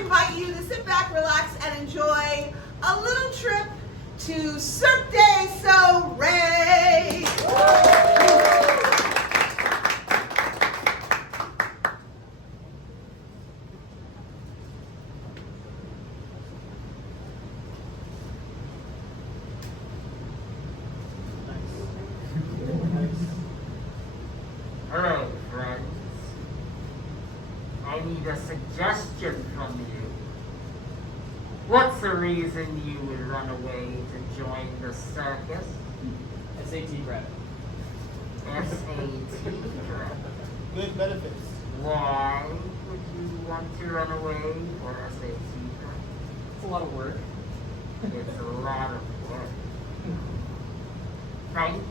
invite you to sit back, relax, and enjoy a little trip to Cirque du So Ray. Hello, friends. I need a suggestion from you. What's the reason you would run away to join the circus? SAT prep. SAT prep. Good benefits. Why would you want to run away for SAT prep? It's a lot of work. It's a lot of work. Thank you.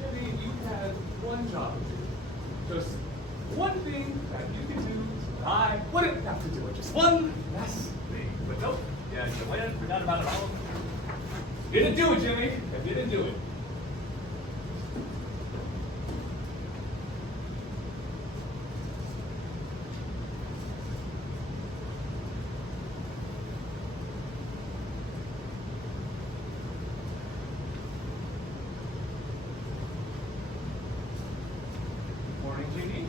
Jenny, you had one job to do. Just one thing that you could do so that I wouldn't have to do it. Just one last thing. But nope. Yeah, you went and forgot about it all. You didn't do it, Jimmy. You didn't do it. Morning, Jeannie.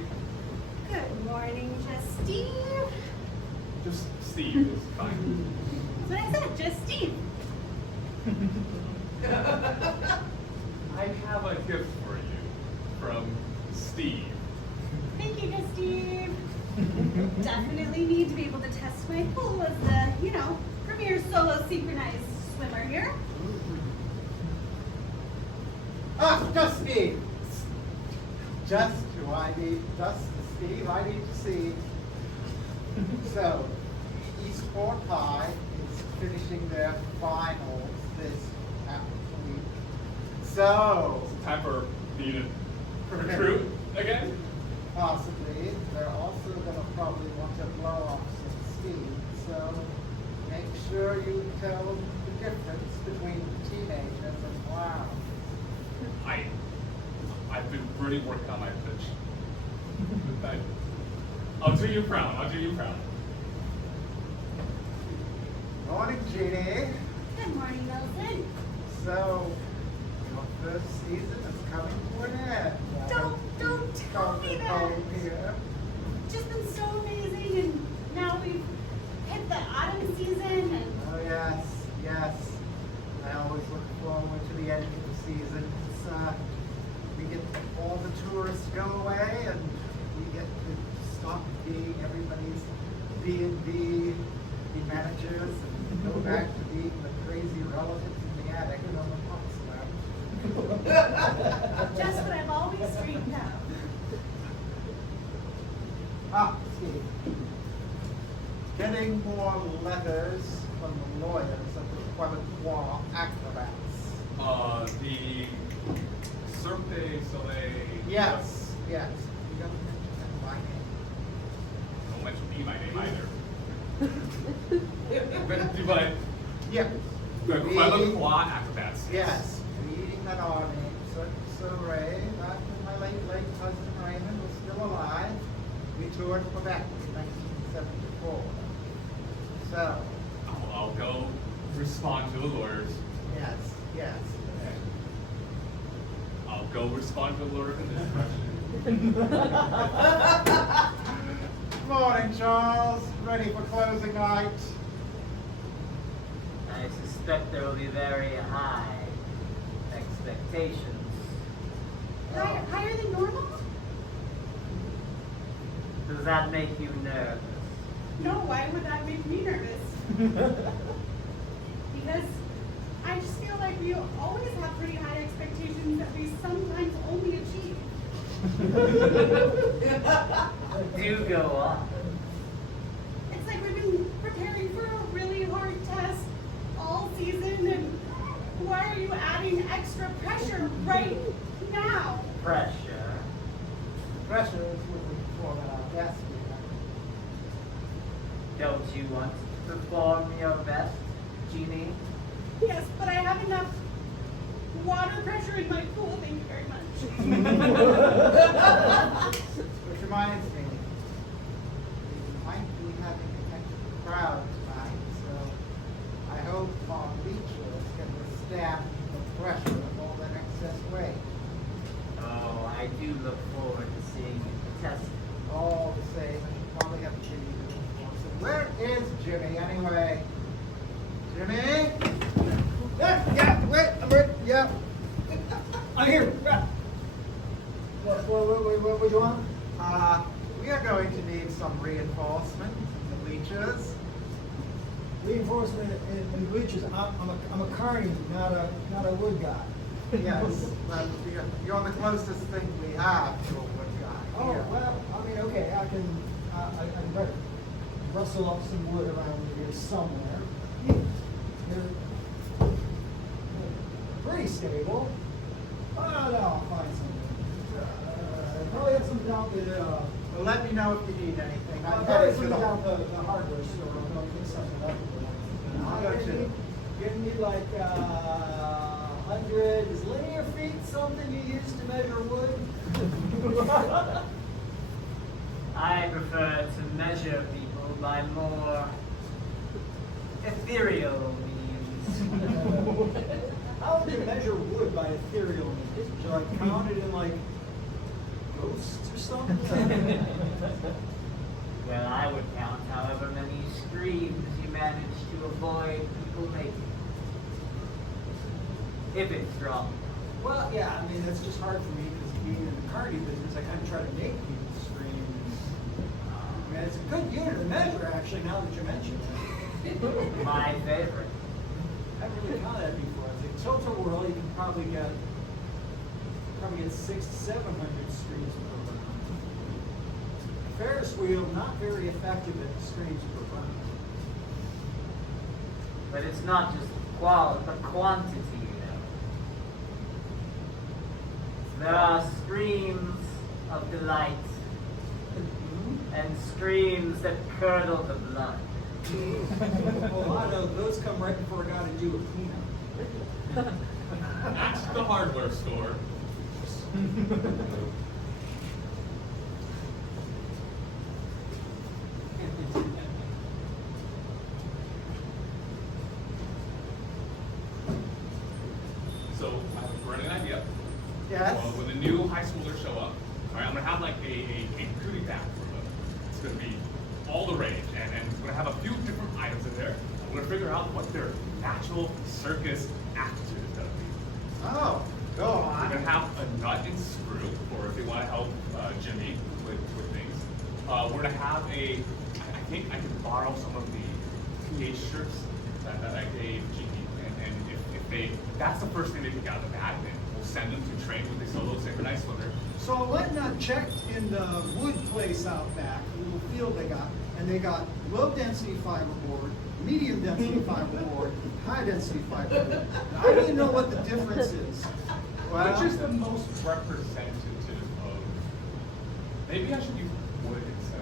Good morning, just Steve. Just Steve is fine. That's what I said, just Steve. I have a gift for you from Steve. Thank you, just Steve. Definitely need to be able to test my pool as the, premier solo synchronized swimmer here. Ah, just Steve. Just Steve, I need to see. So, Eastport High is finishing their finals this week. So, Time for me to recruit again? possibly, they're also going to probably want to blow off some steam. So, make sure you tell them the difference between teenagers and clowns. I've been really working on my pitch. I'll do you proud. I'll do you proud. Morning, Jeannie. Good morning, Wilson. So, your first season is coming to an end. Don't tell me that. Here. Just been so amazing, and now we've hit the autumn season, and Oh yes. I always look forward to the end of the season. We get all the tourists go away, and we get to stop being everybody's B&B managers and Go back to being the crazy relatives in the attic and on the pot slouch. Just what I've always dreamed of. Ah, Steve. Getting more letters from the lawyers of the Quebecois acrobats. The Cirque du So Ray. Yes, yes. You don't mention my name. Don't mention me by name either. But Yeah. the Quebecois acrobats. Yes, leading that army, Cirque du So Ray, back when my late husband Raymond was still alive, we toured Quebec in 1974. So, I'll go respond to the lawyers. yes, yes. I'll go respond to the lawyers in this question. Morning, Charles. Ready for closing night? I suspect there will be very high expectations. Higher than normal? Does that make you nervous? No, why would that make me nervous? Because I just feel like we always have pretty high expectations that we sometimes only achieve. Do go on. It's like we've been preparing for a really hard test all season, and why are you adding extra pressure right now? Pressure. Pressure is what we perform at our best. Don't you want to perform your best, Jeannie? Yes, but I have enough water pressure in my pool, thank you very much. Which reminds me, we might be having an extra crowd tonight, so I hope our bleachers can withstand the pressure of all that excess weight. Oh, I do look forward to seeing you test. All the same, I should probably have Jimmy do it. So where is Jimmy anyway? Jimmy? Yeah, wait, yeah. I'm here. What do you want? We are going to need some reinforcement in the bleachers. Reinforcement in bleachers. I'm a carny, not a wood guy. Yes, well, you're the closest thing we have to a wood guy. Oh here. well, I mean, okay, I can better rustle up some wood around here somewhere. They're pretty stable. Oh no, I'll find something. I probably have some down the. Well, let me know if you need anything. I'll I'm probably headed to some down the. the hardware store. I'll pick something up. I'll go too. Give me like 100. Is linear feet something you use to measure wood? I prefer to measure people by more ethereal means. How would they measure wood by ethereal means? Would you like count it in like ghosts or something? Well, I would count however many screams you manage to avoid people making. If it's wrong. Well, yeah, I mean, that's just hard for me because being in the carny business, I kind of try to make people scream. I mean, it's a good unit of measure, actually, now that you mention it. My favorite. I've really counted that before. I think total world, you can probably get 600 to 700 screams per round. Ferris wheel, not very effective at screams per round. But it's not just the quantity, you know. There are screams of delight and screams that curdle the blood. Well, I know those come right before I got to do a cleanup. At the hardware store. So, I have a burning idea. Yes. When the new high schoolers show up, all right, I'm gonna have like a goodie bag for them. It's gonna be all the rage, and we're gonna have a few different items in there. I'm gonna figure out what their natural circus aptitude is gonna be. Oh, go We're on. gonna have a nut and screw, or if they want to help Jimmy with things. We're gonna have I think I can borrow some of the PH strips that I gave GP, and if that's the first thing they pick out of the bat, then we'll send them to train with a solo synchronized swimmer. So I went and I checked in the wood place out back, the little field they got, and they got low density fiberboard, medium density fiberboard, high density fiberboard. And I didn't know what the difference is. Which is the most representative of? Maybe I should use wood instead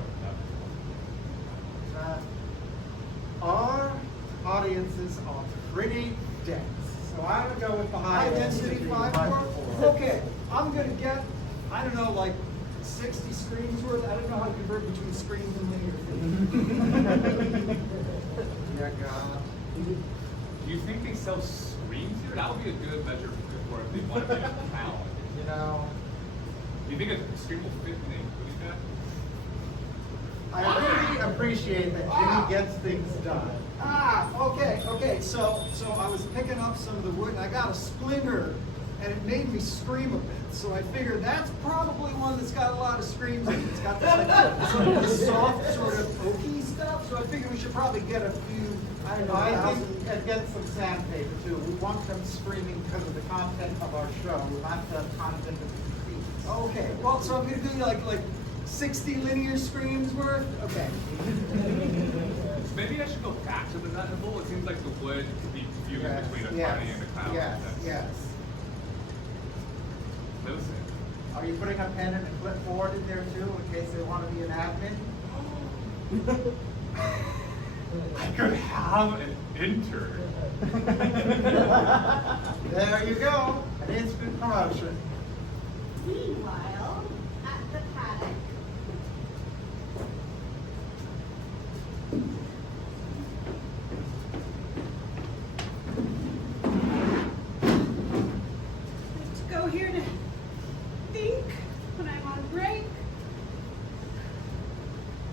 of Our audiences are pretty dense, so I would go with the High density fiberboard? fiberboard. Okay, I'm gonna get, I don't know, like 60 screens worth. I don't know how to convert between screens and linear feet. Yeah, God. Do you think they sell screens here? That would be a good measure for if they want to be a town. You know, Do you think a screen will fit in a movie set? I really appreciate that Jimmy gets things done. Okay. So I was picking up some of the wood and I got a splinter and it made me scream a bit. So I figured that's probably one that's got a lot of screams in it. It's got this like some of the soft sort of oaky stuff. So I figured we should probably get a few, I don't know, I thousand. think, and get some sandpaper too. We want them screaming because of the content of our show, not the content of the feeds. Okay, well, so I'm gonna do like 60 linear screams worth? Okay. So maybe I should go back to the nut and bolt. It seems like the wood could be viewed between a yes, bunny and a clown. yes, That's- yes. Listen. Are you putting a pen and a clipboard in there too, in case they want to be an admin? I could have an intern. There you go, an instant promotion. Meanwhile, at the paddock. I have to go here to think when I'm on break.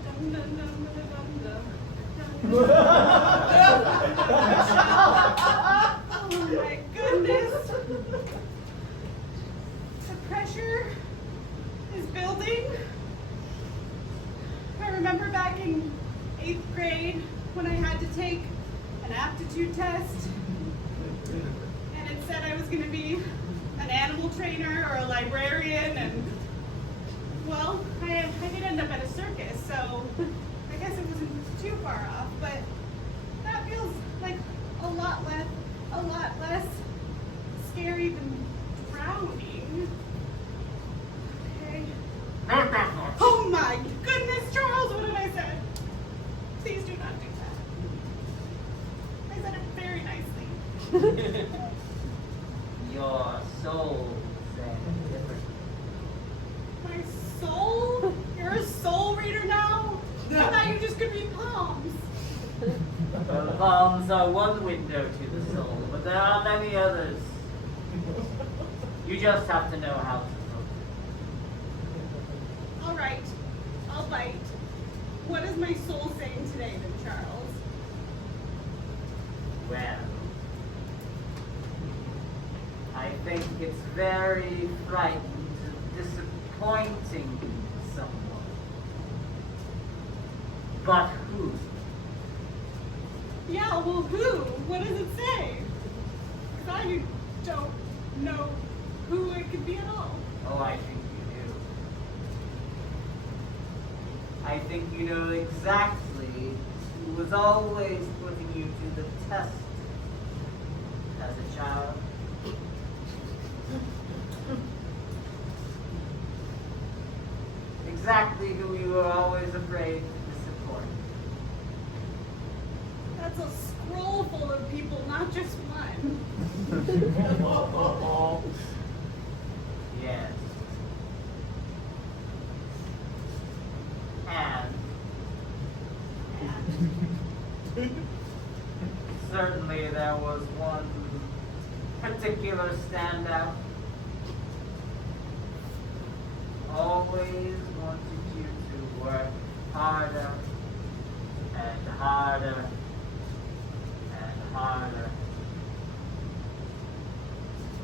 Dum, dum, dum, dum, dum, dum. Oh my goodness. The pressure is building. I remember back in 8th grade when I had to take an aptitude test and it said I was going to be an animal trainer or a librarian, and well, I did end up at a circus, so I guess it wasn't too far off, but that feels like a lot less scary than drowning. Okay. Not that much. Oh my goodness, Charles, what did I say? Please do not do that. I said it very nicely. Your soul said different. My soul? You're a soul reader now? I thought you just could read palms. Well, the palms are one window to the soul, but there are many others. You just have to know how to look. All right, I'll bite. What is my soul saying today then, Charles? Well, I think it's very frightened of disappointing someone. But who? Yeah, well, who? What does it say? Because I don't know who it could be at all. Oh, I think you do. I think you know exactly who was always putting you to the test as a child. Exactly who you were always afraid to disappoint. That's a scroll full of people, not just one. Yes. And certainly there was one particular standout. Always wanted you to work harder and harder and harder.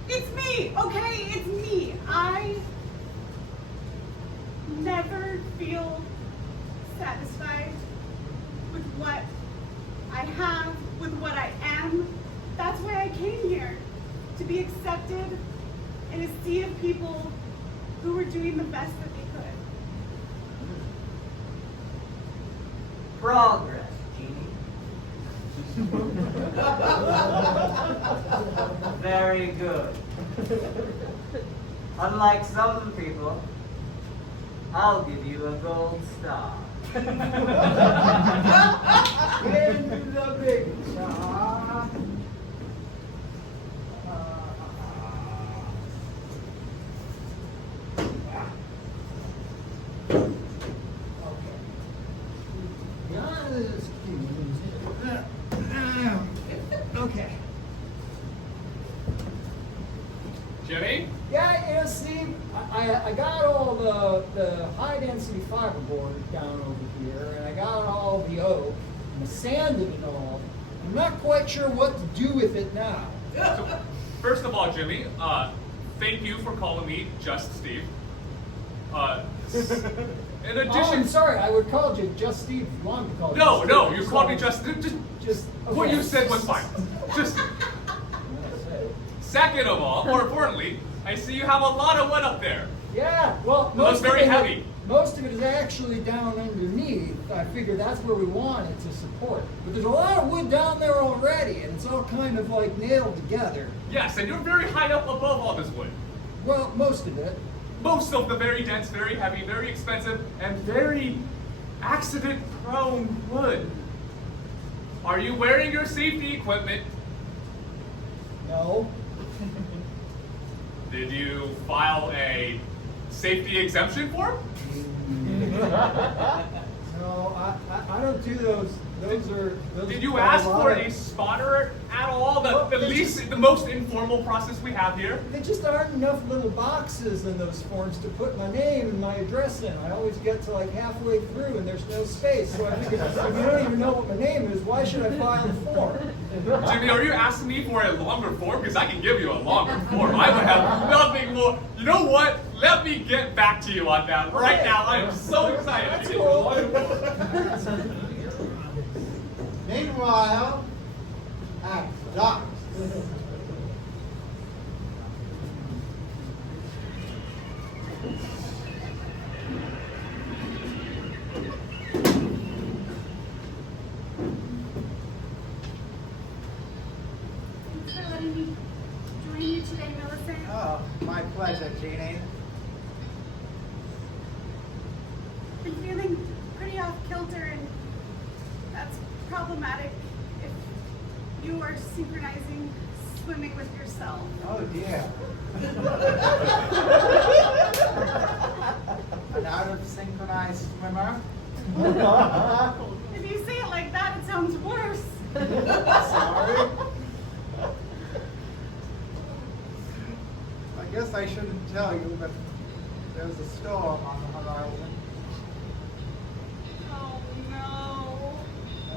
It's me, okay? It's me. I never feel satisfied with what I have, with what I to be accepted in a sea of people who were doing the best that they could. Progress, Jeannie. Very good. Unlike some people, I'll give you a gold star. Into the big shot. Okay. Just okay. Jimmy? Yeah, you know, Steve, I got all the high density fiberboard down over here, and I got all the oak and the sanded and all. I'm not quite sure what to do with it now. So, first of all, Jimmy, thank you for calling me Just Steve. In Oh, I'm addition, sorry, I would call you Just Steve if you wanted to call me. no, Steve. no, you called me Sorry. just what okay. you said was fine. Just second of all, more importantly, I see you have a lot of wood up there. Yeah, well, Looks very heavy. Most of it is actually down underneath. I figure that's where we want it to support. But there's a lot of wood down there already, and it's all kind of like nailed together. Yes, and you're very high up above all this wood. Well, most of it. Most of the very dense, very heavy, very expensive, and very accident-prone wood. Are you wearing your safety equipment? No. Did you file a safety exemption form? No, I don't do those. Those Did you are ask lot for of- a spotter at all? Well, The they least, just- the most informal process we have here. There just aren't enough little boxes in those forms to put my name and my address in. I always get to like halfway through and there's no space. So I figured, if you don't even know what my name is, why should I file the form? Jimmy, are you asking me for a longer form? Because I can give you a longer form. I would have nothing more. You know what? Let me get back to you on that. Right now, I am so excited. That's to give you a cool. longer form. Meanwhile, at the docks. Thanks for letting me join you today, Millicent. Oh, my pleasure, Jeannie. Been feeling pretty off kilter, and that's problematic if you are synchronizing swimming with yourself. Oh dear. An out of synchronized swimmer. If you say it like that, it sounds worse. Sorry. I guess I shouldn't tell you, but there's a storm on the horizon. Oh no.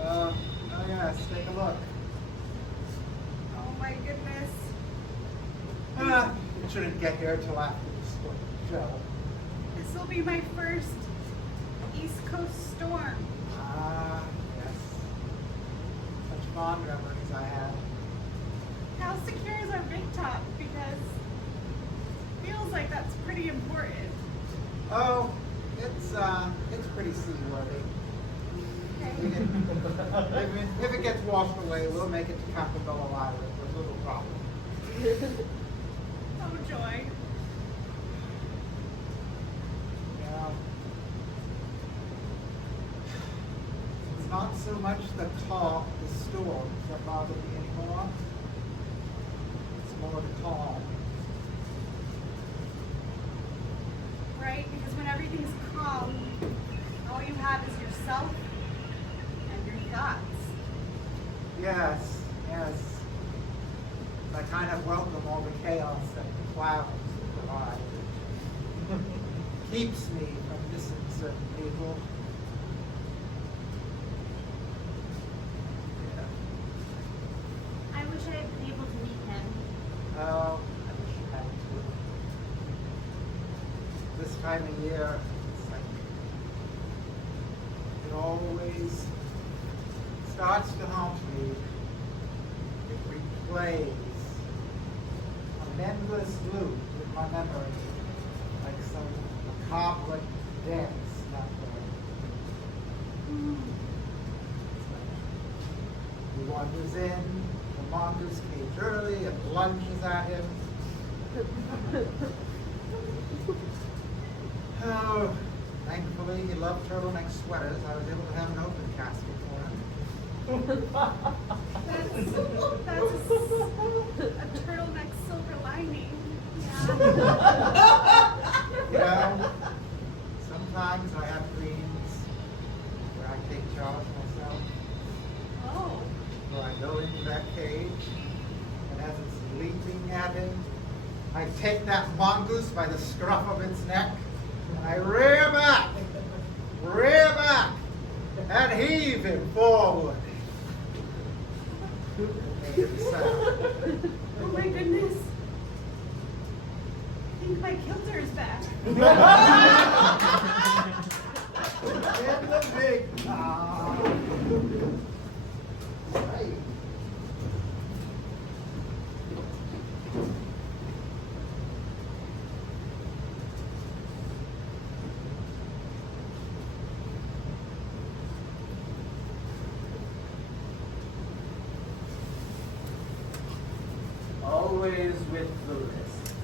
Oh yes, take a look. Oh my goodness. It shouldn't get here till after the show. This will be my first East Coast storm. Ah, yes. Such fond memories I have. How secure is our big top? Because it feels like that's pretty important. Oh, it's pretty seaworthy. We Okay. can- if it gets washed away, we'll make it to Campobello Island with little problem. Oh joy. Yeah. It's not so much the talk, the storms that bother me anymore. It's more the calm. Right? Because when everything's calm, all you have is yourself and your thoughts. Yes, yes. I kind of welcome all the chaos that the clouds provide. It keeps me from missing certain people. Yeah. I wish I had been able to meet him. Oh, I wish you had to. This time of year, it's like it always starts to haunt me. It replays an endless loop in my memory, like some macabre dance. Not He wanders in the mongoose cage early and lunges at him. Oh, thankfully he loved turtleneck sweaters. I was able to have an open casket for him. That's a turtleneck silver lining. You know, sometimes I have dreams where I take charge myself. Oh. So I go into that cage, and as it's leaping at him, I take that mongoose by the scruff of its neck, and I rear back, and heave him forward. It made a sound. Oh my goodness. I think my kilter is back. In the big right. Always with the list.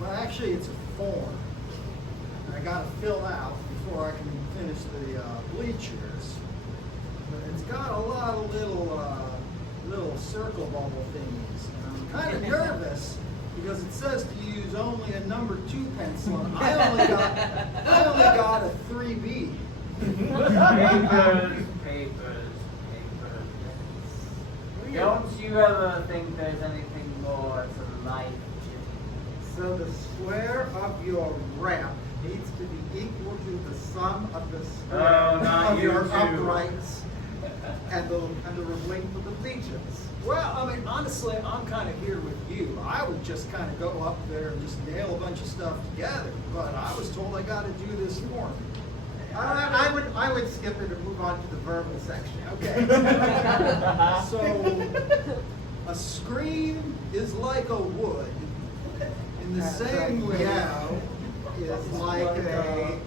Well, actually, it's a form. I gotta fill out before I can finish the bleachers. But it's got a lot of little circle bubble thingies. And I'm kind of nervous because it says to use only a number 2 pencil, and I only got a 3B. Papers. Don't you ever think there's anything more to life, Jimmy? So the square of your ramp needs to be equal to the sum of the square Oh, not of you your too. uprights and the length of the bleachers. Well, I mean, honestly, I'm kind of here with you. I would just kind of go up there and just nail a bunch of stuff together, but I was told I got to do this form. I would skip it and move on to the verbal section. Okay. So, a screen is like a wood. In the same way, is like a.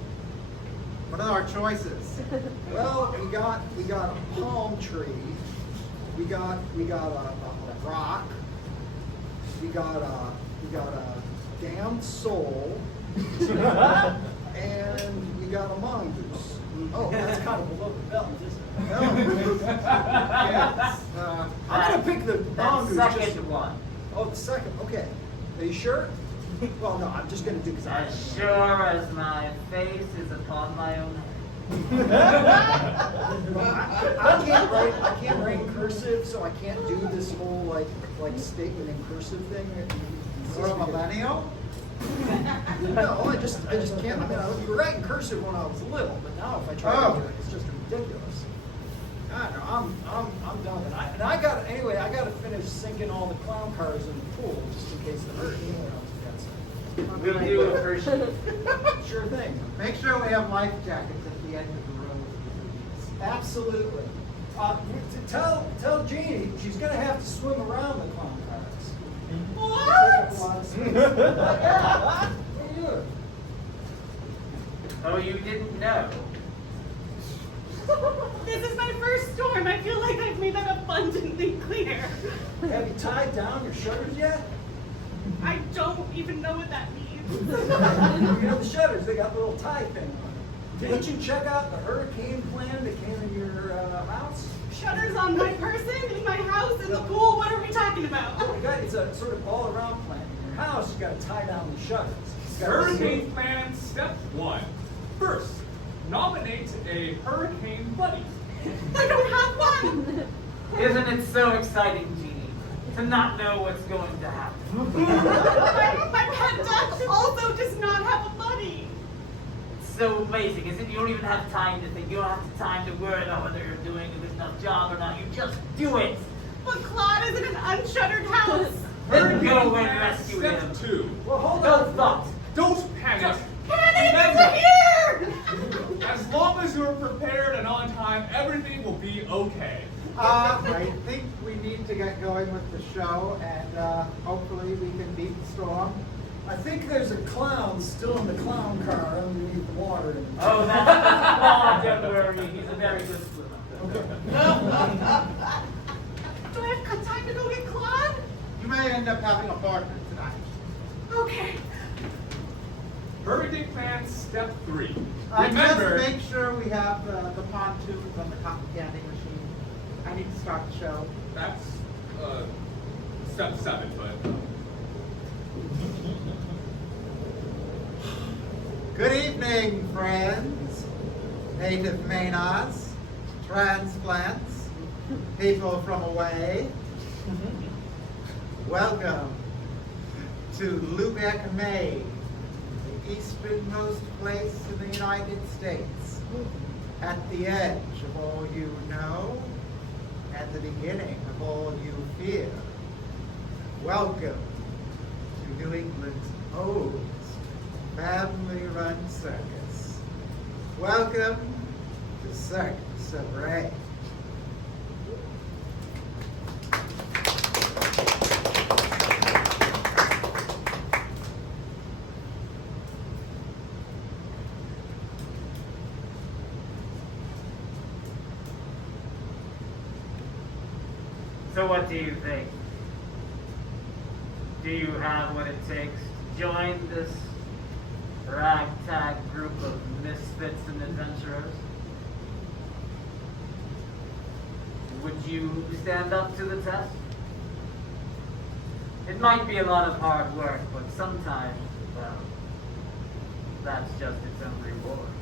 What are our choices? well, we got a palm tree. We got a rock. We got a damned soul. And we got a mongoose. Oh, that's kind of below the belt, isn't it? No. Yes. I'm gonna pick the That mongoose. second one. Oh, the second. Okay. Are you sure? Well, no. I'm just gonna do because I. As sure as my face is upon my own head. I can't write in cursive, so I can't do this whole like statement in cursive thing. You're a millennial? No, I just can't. I mean, I was writing cursive when I was little, but now if I try to do it, it's just ridiculous. I don't know. I'm done. And I got anyway. I got to finish sinking all the clown cars in the pool just in case the hurricane comes. We'll do a cursive. Sure thing. Make sure we have life jackets at the end of the road. Absolutely. Tell Jeannie she's gonna have to swim around the clown cars. What? What are you doing? Oh, you didn't know? This is my first storm. I feel like I've made that abundantly clear. Have you tied down your shutters yet? I don't even know what that means. You know the shutters, they got little tie thing on them. Didn't you check out the hurricane plan that came in your house? Shutters on my person, in my house, in the pool. What are we talking about? It's a sort of all-around plan. In your house, you got to tie down the shutters. You gotta Hurricane plan step 1. First, nominate a hurricane buddy. I don't have one. Isn't it so exciting, Jeannie, to not know what's going to happen? My pet duck also does not have a buddy. It's so amazing, isn't it? You don't even have time to think. You don't have time to worry about whether you're doing a good enough job or not. You just do it. But Claude is in an unshuttered house. Then go and plan rescue step him. 2. Well, hold No on. thought. Don't panic. Panic Remember, is here! as long as you're prepared and on time, everything everything will be okay. I think we need to get going with the show, and hopefully we can beat the storm. I think there's a clown still in the clown car underneath the water. Oh, that's don't worry. He's a very good swimmer. Okay. Do I have time to go get Claude? You may end up having a partner tonight. Okay. Perfect plan step 3. Just Remember, make sure we have the pontoons on the cotton candy machine. I need to start the show. that's step 7, but Good evening, friends, native Mainas, transplants, people from away. Welcome to Lubeck, Maine, the easternmost place in the United States, at the edge of all you know, and the beginning of all you fear. Welcome to New England's oldest family-run circus. Welcome to Cirque du So Ray. So what do you think? Do you have what it takes to join this ragtag group of misfits and adventurers? Would you stand up to the test? It might be a lot of hard work, but sometimes, well, that's just its own reward.